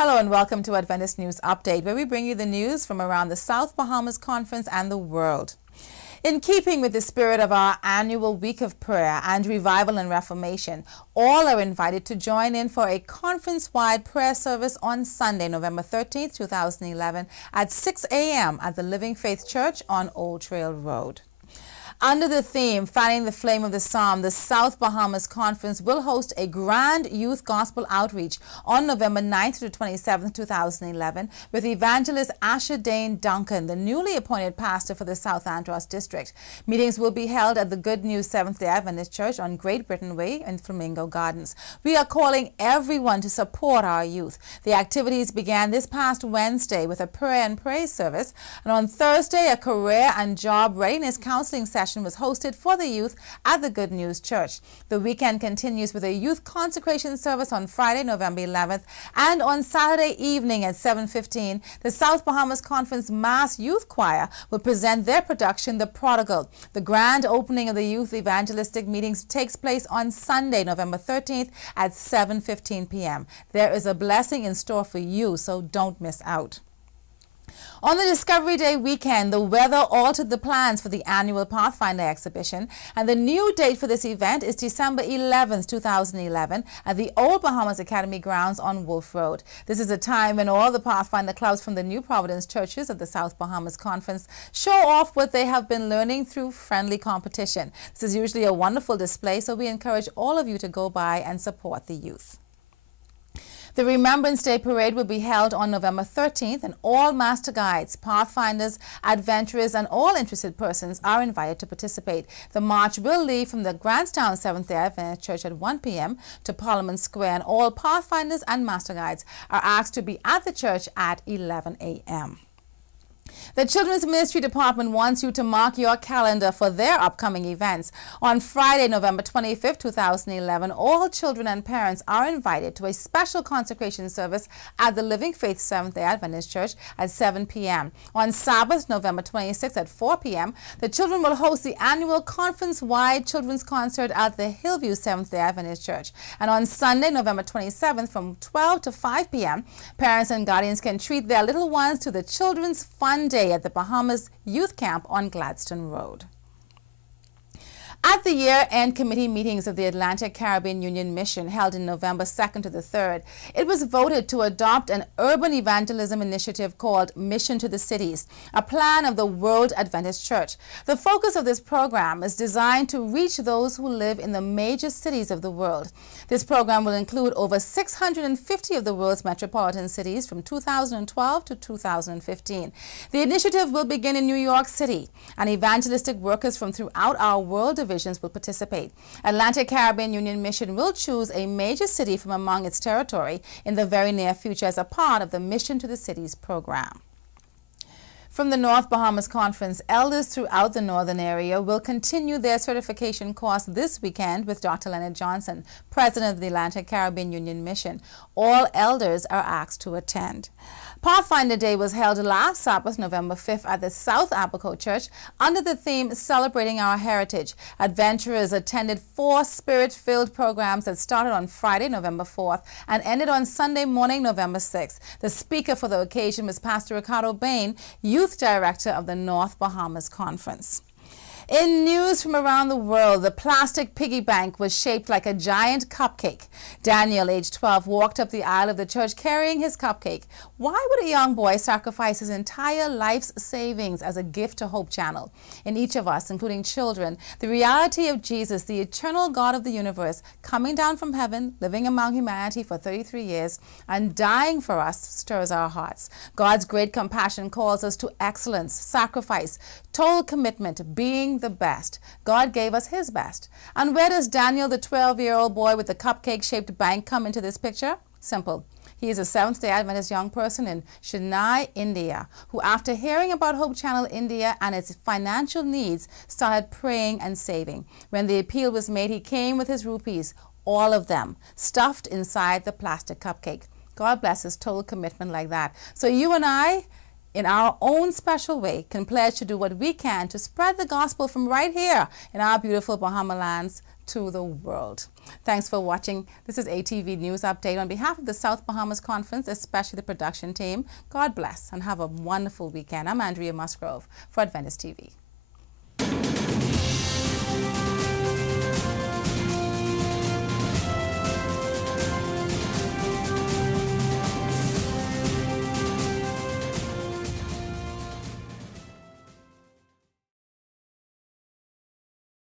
Hello and welcome to Adventist News Update, where we bring you the news from around the South Bahamas Conference and the world. In keeping with the spirit of our annual week of prayer and revival and reformation, all are invited to join in for a conference-wide prayer service on Sunday, November 13th, 2011 at 6 a.m. at the Living Faith Church on Old Trail Road. Under the theme, Fanning the Flame of the Psalm, the South Bahamas Conference will host a grand youth gospel outreach on November 9th to 27th, 2011, with evangelist Asher Dane Duncan, the newly appointed pastor for the South Andros District. Meetings will be held at the Good News Seventh-day Adventist Church on Great Britain Way in Flamingo Gardens. We are calling everyone to support our youth. The activities began this past Wednesday with a prayer and praise service, and on Thursday, a career and job readiness counseling session was hosted for the youth at the Good News Church. The weekend continues with a youth consecration service on Friday, November 11th, and on Saturday evening at 7:15, the South Bahamas Conference Mass Youth Choir will present their production, The Prodigal. The grand opening of the youth evangelistic meetings takes place on Sunday, November 13th at 7:15 p.m. There is a blessing in store for you, so don't miss out. On the Discovery Day weekend, the weather altered the plans for the annual Pathfinder exhibition, and the new date for this event is December 11th, 2011 at the Old Bahamas Academy grounds on Wolf Road. This is a time when all the Pathfinder clubs from the New Providence churches of the South Bahamas Conference show off what they have been learning through friendly competition. This is usually a wonderful display, so we encourage all of you to go by and support the youth. The Remembrance Day Parade will be held on November 13th, and all Master Guides, Pathfinders, Adventurers, and all interested persons are invited to participate. The march will leave from the Grantstown Seventh-day Adventist Church at 1 p.m. to Parliament Square, and all Pathfinders and Master Guides are asked to be at the church at 11 a.m. The Children's Ministry Department wants you to mark your calendar for their upcoming events. On Friday, November 25th, 2011, all children and parents are invited to a special consecration service at the Living Faith Seventh-day Adventist Church at 7 p.m. On Sabbath, November 26th at 4 p.m., the children will host the annual conference-wide children's concert at the Hillview Seventh-day Adventist Church. And on Sunday, November 27th, from 12 to 5 p.m., parents and guardians can treat their little ones to the Children's Fun Day at the Bahamas Youth Camp on Gladstone Road. At the year-end committee meetings of the Atlantic Caribbean Union Mission held in November 2nd to the 3rd, it was voted to adopt an urban evangelism initiative called Mission to the Cities, a plan of the World Adventist Church. The focus of this program is designed to reach those who live in the major cities of the world. This program will include over 650 of the world's metropolitan cities from 2012 to 2015. The initiative will begin in New York City, and evangelistic workers from throughout our world divisions will participate. Atlantic Caribbean Union Mission will choose a major city from among its territory in the very near future as a part of the Mission to the Cities program. From the North Bahamas Conference, elders throughout the northern area will continue their certification course this weekend with Dr. Leonard Johnson, President of the Atlantic Caribbean Union Mission. All elders are asked to attend. Pathfinder Day was held last Sabbath, November 5th at the South Abaco Church under the theme Celebrating Our Heritage. Adventurers attended 4 spirit-filled programs that started on Friday, November 4th and ended on Sunday morning, November 6th. The speaker for the occasion was Pastor Ricardo Bain, Youth Director of the North Bahamas Conference. In news from around the world, the plastic piggy bank was shaped like a giant cupcake. Daniel, age 12, walked up the aisle of the church carrying his cupcake. Why would a young boy sacrifice his entire life's savings as a gift to Hope Channel? In each of us, including children, the reality of Jesus, the eternal God of the universe, coming down from heaven, living among humanity for 33 years, and dying for us stirs our hearts. God's great compassion calls us to excellence, sacrifice, total commitment, being the best. God gave us his best. And where does Daniel, the 12-year-old boy with the cupcake-shaped bank, come into this picture? Simple. He is a Seventh-day Adventist young person in Chennai, India, who after hearing about Hope Channel India and its financial needs, started praying and saving. When the appeal was made, he came with his rupees, all of them, stuffed inside the plastic cupcake. God bless his total commitment like that. So you and I, in our own special way, can pledge to do what we can to spread the gospel from right here in our beautiful Bahama lands to the world. Thanks for watching. This is ATV News Update. On behalf of the South Bahamas Conference, especially the production team, God bless and have a wonderful weekend. I'm Andrea Musgrove for Adventist TV.